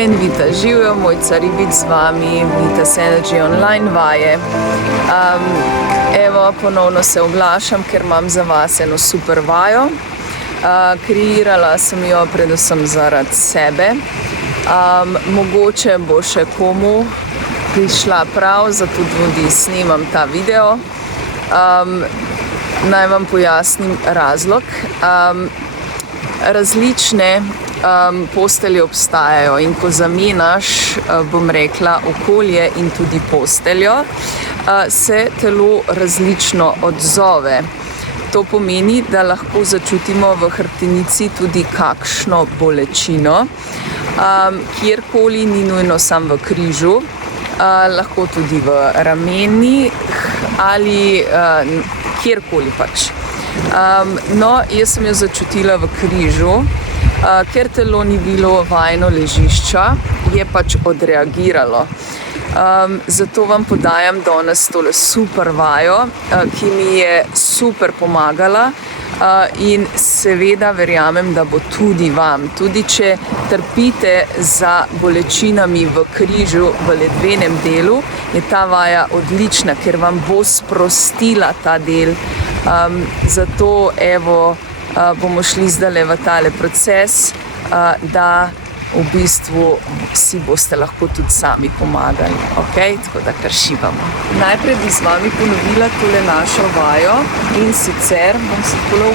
En Vita živijo, Mojca Ribič z vami, Vita Energy online vaje. Evo, ponovno se oglašam, ker imam za vas eno super vajo. Kreirala sem jo predvsem zaradi sebe. Mogoče bo še komu prišla prav, zato tudi snimam ta video. Naj vam pojasnim razlog. Različne postelje obstajajo in ko zamenjaš, bom rekla, okolje in tudi posteljo, se telo različno odzove. To pomeni, da lahko začutimo v hrbtenici tudi kakšno bolečino, kjerkoli, ni nujno samo v križu, lahko tudi v ramenih ali kjerkoli pač. No, jaz sem jo začutila v križu, ker telo ni bilo vajeno ležišča, je pač odreagiralo. Zato vam podajam danes tole super vajo, ki mi je super pomagala in seveda verjamem, da bo tudi vam. Tudi če trpite za bolečinami v križu, v ledvenem delu, je ta vaja odlična, ker vam bo sprostila ta del. Zato evo, bomo šli zdaj v tale proces, da v bistvu si boste lahko tudi sami pomagali, ok? Tako da kar šibamo. Najprej bi z vami ponovila tole našo vajo in sicer bom se takole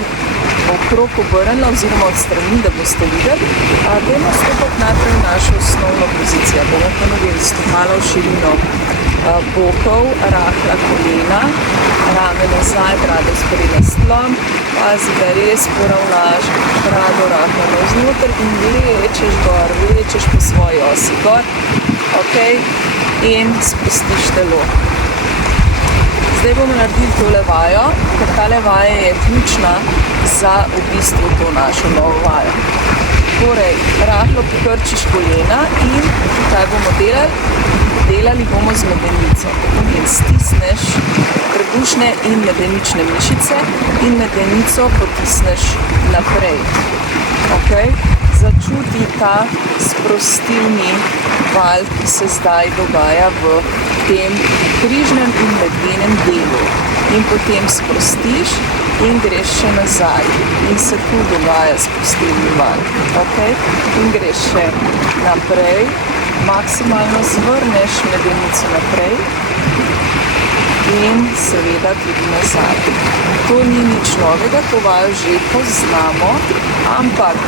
okrog obrnila oziroma od strani, da boste videli. Dajmo stopiti najprej v našo osnovno pozicijo. Bomo ponovili stopala v širino bokov, rahla kolena, rame nazaj, brado sprednja stlom, pazi, da res poravnaš brado rahlo navznoter in vlečeš gor, vlečeš po svoji osi gor, ok, in spustiš telo. Zdaj bomo naredili tole vajo, ker tale vaja je ključna za v bistvu to našo novo vajo. Torej, rahlo pokrčiš kolena in kaj bomo delali? Delali bomo z medenico. In stisneš trebušne in medenične mišice in medenico potisneš naprej. Okay? Začuti ta sprostilni val, ki se zdaj dogaja v tem križnem in ledvenem delu. In potem sprostiš in greš še nazaj. In se tu dogaja sprostilni val. Okay? In greš še naprej. Maksimalno zvrneš medenico naprej in seveda tudi nazaj. To ni nič novega, to vajo že poznamo, ampak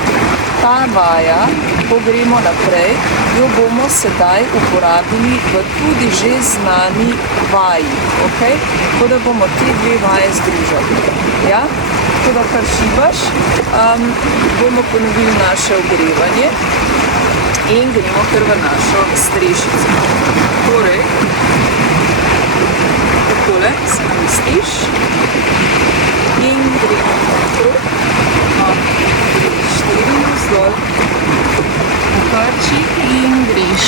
ta vaja, ko gremo naprej, jo bomo sedaj uporabili v tudi že znani vaji. Okay? Tako da bomo te dve vaje združili. Ja? Tako da kar šibaš, bomo ponovili naše ogrevanje. In gremo kar v našo strešico. Torej, takole se namestiš in gremo okrog, 4 navzdol, pokrči in greš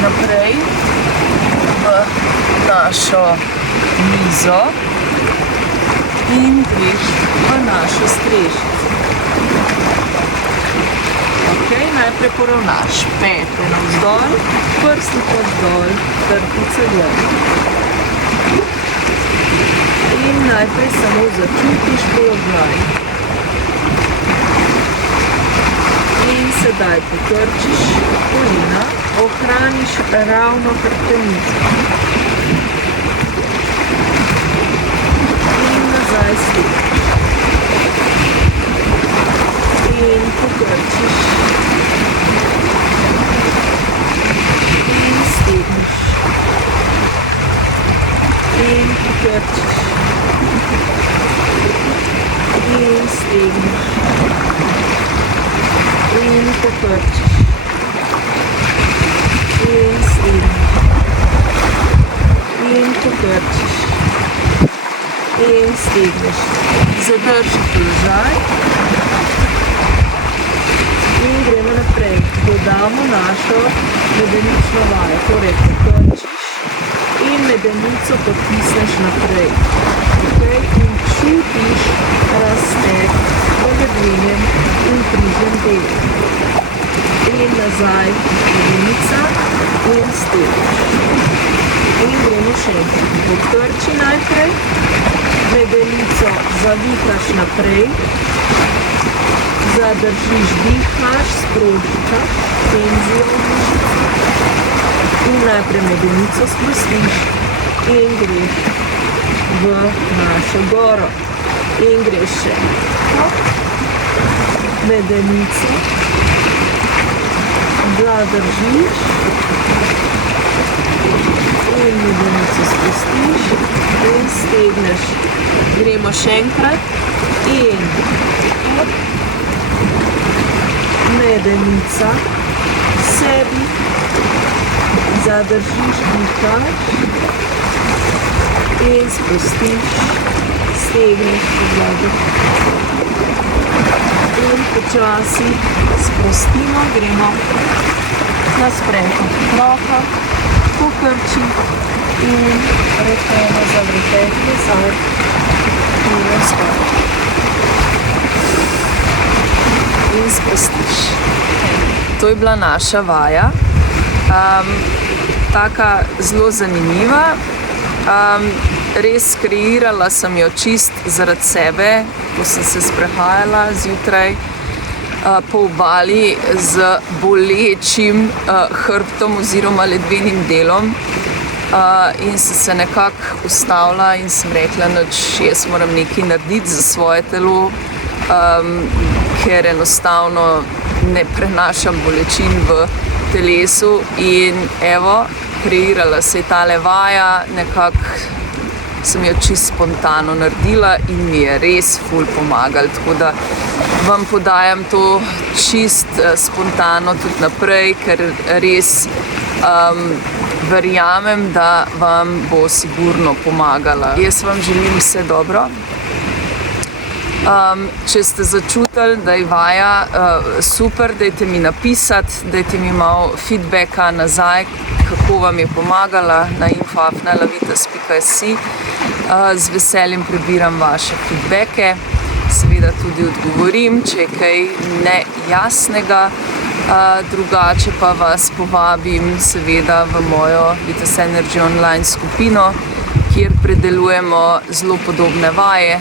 naprej v našo mizo in greš v našo strešico. Okay, najprej poravnaš pete navzdol, prsti pod dol, trpice gor. In najprej samo začutiš položaj. In sedaj pokrčiš kolena, ohraniš ravno hrbtenico. In nazaj stopiš. In pokrčiš. In stegniš. In pokrčiš. In stegniš. In pokrčiš. In stegniš. In pokrčiš. In stegniš. Zadrži položaj. In gremo naprej. Dodamo našo medenično vajo. Torej, pokrčiš in medenico potisneš naprej. Okay? In čutiš razteg v ledvenem in križnem delu. In nazaj in stegneš. In gremo še enkrat. Pokrči najprej, medenico zavihaš naprej, zadržiš, dihaš, sproščaš, tenzijo in najprej medenico sprostiš in greš v našo goro. In greš še medenico, zadržiš in medenico spustiš in stegneš. Gremo še enkrat in medenica sebi, zadržiš, dihaš in spustiš, stegneš podlago. In počasi sprostimo, gremo na sprehod. Roka, pokrči in rečemo zavrtej nazaj in nazaj. In sprostiš. To je bila naša vaja. Taka zelo zanimiva. Res kreirala sem jo čist zaradi sebe, ko sem se sprehajala zjutraj po obali z bolečim hrbtom oziroma ledvenim delom. In sem se nekako ustavila in sem rekla, jaz moram nekaj narediti za svoje telo, ker enostavno ne prenašam bolečin v telesu. In evo, kreirala se je tale vaja, nekako sem jo čisto spontano naredila in mi je res ful pomagal. Tako da vam podajam to čisto spontano tudi naprej, ker res verjamem, da vam bo sigurno pomagala. Jaz vam želim vse dobro. Če ste začutili, da je vaja super, dajte mi napisati, dajte mi malo feedbacka nazaj, kako vam je pomagala na info@lavitas.si. Z veseljem prebiram vaše feedbacke, seveda tudi odgovorim, če je kaj nejasnega. Drugače pa vas povabim seveda v mojo Vitas Energy online skupino, kjer predelujemo zelo podobne vaje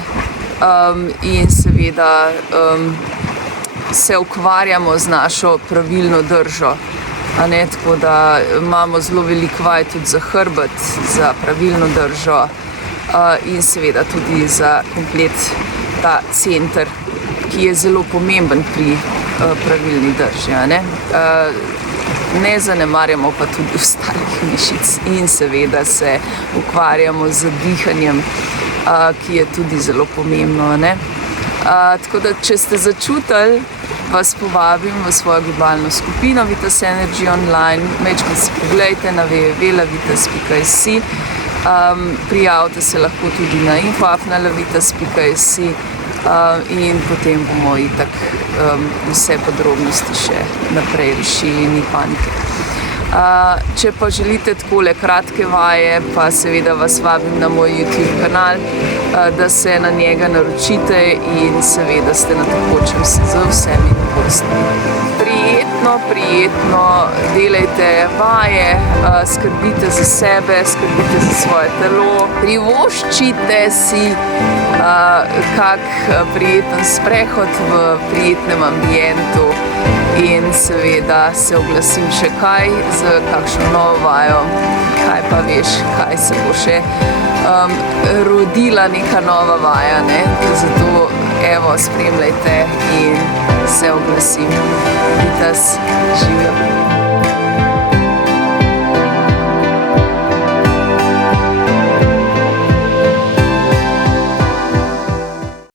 in seveda se ukvarjamo z našo pravilno držo. Tako da imamo zelo veliko vaj tudi za hrbet, za pravilno držo in seveda tudi za komplet ta center, ki je zelo pomemben pri pravilni drži. Ne zanemarjamo pa tudi ostalih mišic in seveda se ukvarjamo z dihanjem, ki je tudi zelo pomembno. Tako da, če ste začutili, vas povabim v svojo globalno skupino Vitas Energy online. Majčkeno si pogledajte na www.lavitas.si. Prijavite se lahko tudi na info@lavitas.si in potem bomo itak vse podrobnosti še naprej rešili, ni panike. Če pa želite takole kratke vaje, pa seveda vas vabim na moj YouTube kanal, da se na njega naročite in seveda ste na tekočem z vsemi novostmi. Prijetno delajte vaje, skrbite za sebe, skrbite za svoje telo, privoščite si kak prijeten sprehod v prijetnem ambientu in seveda se oglasim še kaj z kakšno novo vajo, kaj pa veš, kaj se bo še rodila neka nova vaja, zato evo, spremljajte in se oglasim. Vitas, živjo!